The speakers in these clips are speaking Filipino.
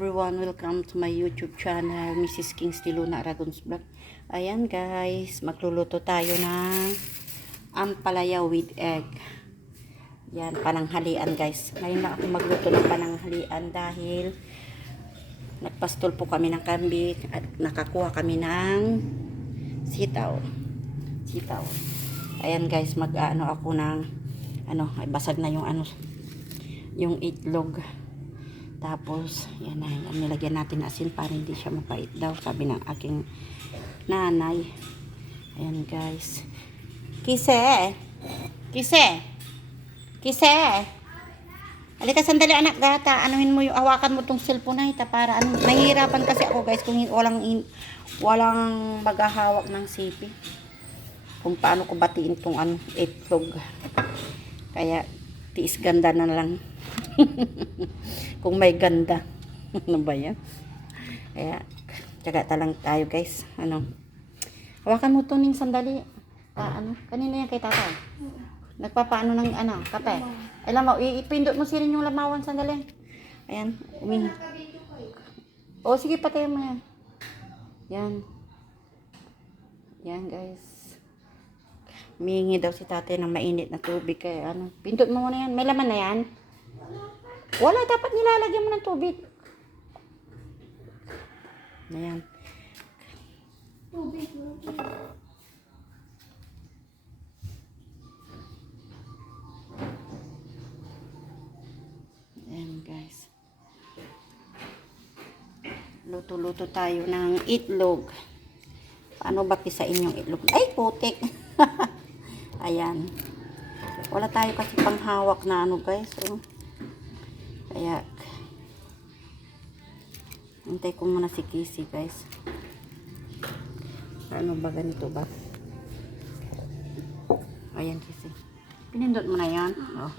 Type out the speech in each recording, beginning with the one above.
everyone, welcome to my YouTube channel, Mrs. Kingsley Luna Aragon's Vlog. Ayan guys, magluluto tayo ng ampalaya with egg. Yan, pananghalian guys. Ngayon lang ako magluto ng pananghalian dahil nagpastol po kami ng kambing at nakakuha kami ng sitaw. Ayan guys, mag-ano ako ng basag na yung itlog. Tapos, yan na, nilagyan natin asin para hindi siya mapait daw, sabi ng aking nanay. Ayan guys. Kise! Halika sandali anak gata, anuhin mo yung, hawakan mo tong cellphone na ita para nahihirapan kasi ako guys kung walang maghahawak ng sipi. Kung paano ko batiin tong itlog. Kaya, tiis ganda na lang. Kung may ganda. Ano ba yan? Kaya, tsaga lang tayo guys. Hawakan mo to ning sandali. Kanina yan kay tatay. Nagpapaano ng kape. Ay lamaw, ipindot mo siya rin yung lamawan sandali. Ayan, O sige, patayin mo yan. Yan guys. Humihingi daw si tatay ng mainit na tubig. Kaya pindot mo muna yan. May laman na yan? Wala, dapat nilalagyan mo ng tubig. Ayan. Tubig. Ayan guys. Luto-luto tayo ng itlog. Paano ba kisain yung itlog? Ay, putik. Ayan. Wala tayo kasi panghawak na guys. Kaya, hintay ko muna si Kisi guys. Ano ba ganito ba? Ayan Kisi. Pinindot mo na yan.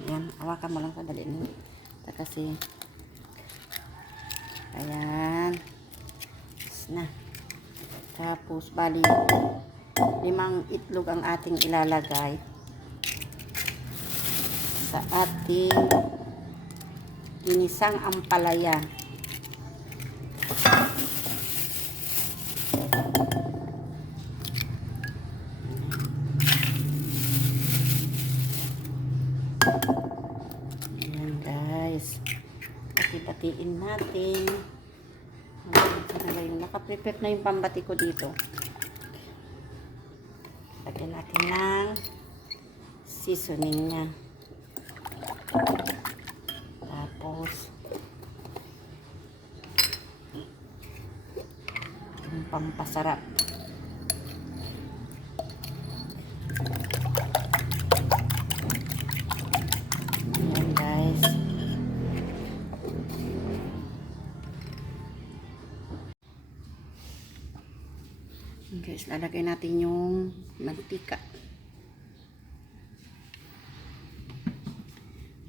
Ayan. Hawakan mo lang kadali nyo. Kasi, ayan. Na. Tapos, bali, 5 itlog ang ating ilalagay sa ating ginisang ampalaya. Ayan guys. Pati-patiin natin. Nakaprepare na yung pambati ko dito. Lagyan natin ng seasoning niya. Tapos yung pampasarap. Ayan guys. Guys, lalagay natin yung mantika.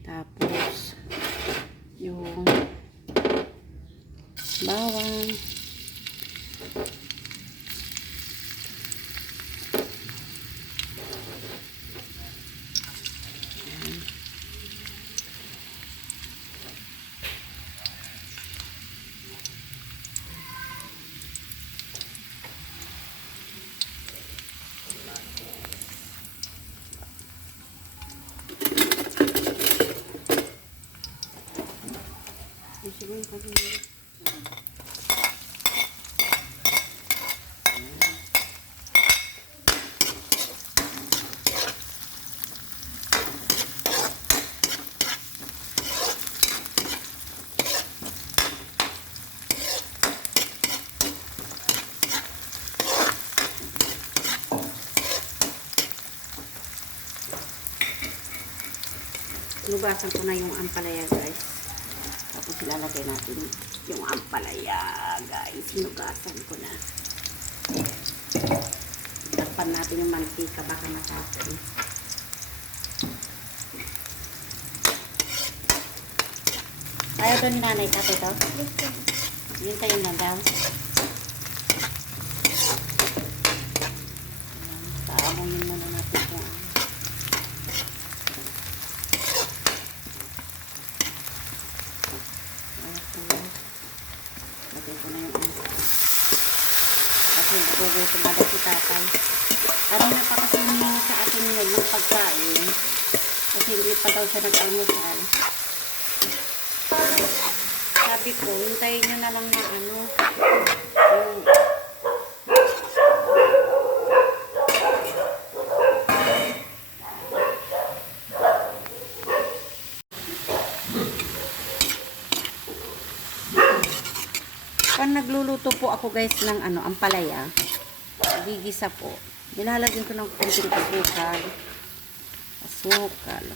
Tapos yung bawang. Lugasan ko na yung ampalaya guys. Tapos ilalagay natin yung ampalaya guys. Lugasan ko na. Takpan natin yung mantika baka matapon. Ayaw to ni nanay tatay to? Yun tayo na daw. Paamunin muna natin ito. Gugutom agad si tatay. Kanina pa kasi humingi sa atin yun ng pagkain. Kasi hindi pa daw siya nag-almusal. Sabi ko, hintayin nyo na lang na ano. Yung pag nagluluto po ako guys ng ano, ampalaya, gigisa po. Nilalagyan ko ng konting asukal. Asukal.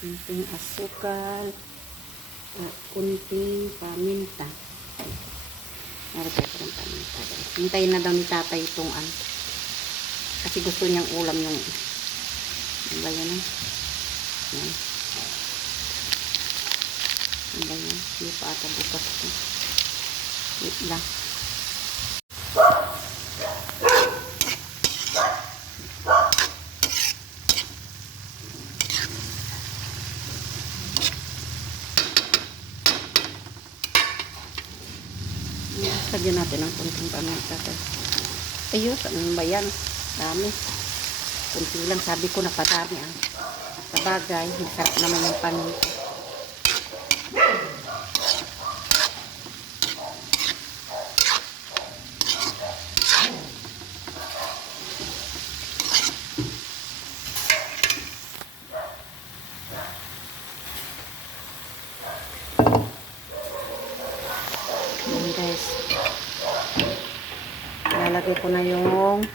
Konting asukal. At konting paminta. Narapay ko ng paminta guys. Hintayin na daw ni tatay itong ano. Kasi gusto niyang ulam yung ano ba yan eh? Yan. Ano ba yan? Hindi pa ata bukas ito. Wait lang. Lagyan natin ng kunting paminta. Ayun, ano ba yan? Dami. Kunti lang. Sabi ko napadami ah. Sabagay, masarap naman yung paminta. Ayan guys. Lalagay ko na yung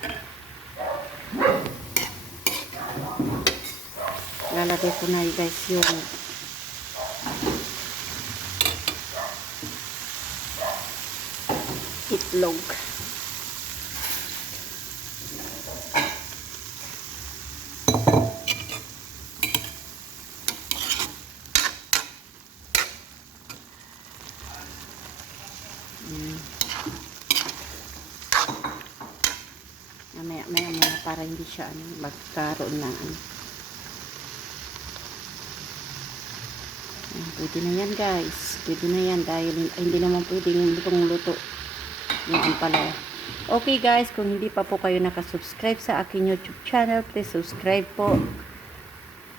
guys yung itlog. Maya para hindi siya magkaroon ng pwede na yan guys, pwede na yan dahil hindi naman pwede yung lutong-luto yung ampalaya. Okay guys, kung hindi pa po kayo nakasubscribe sa aking YouTube channel, please subscribe po.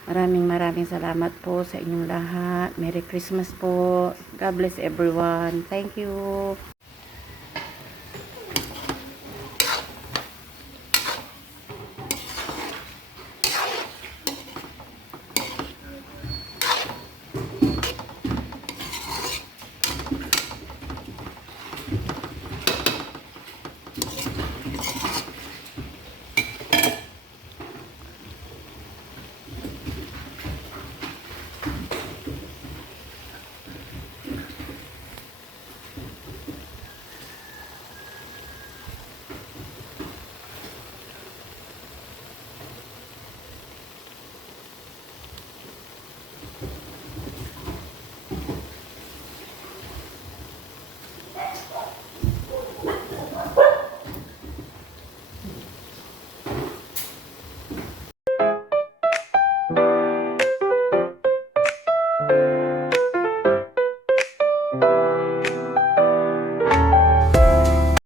Maraming salamat po sa inyong lahat. Merry Christmas po. God bless everyone. Thank you.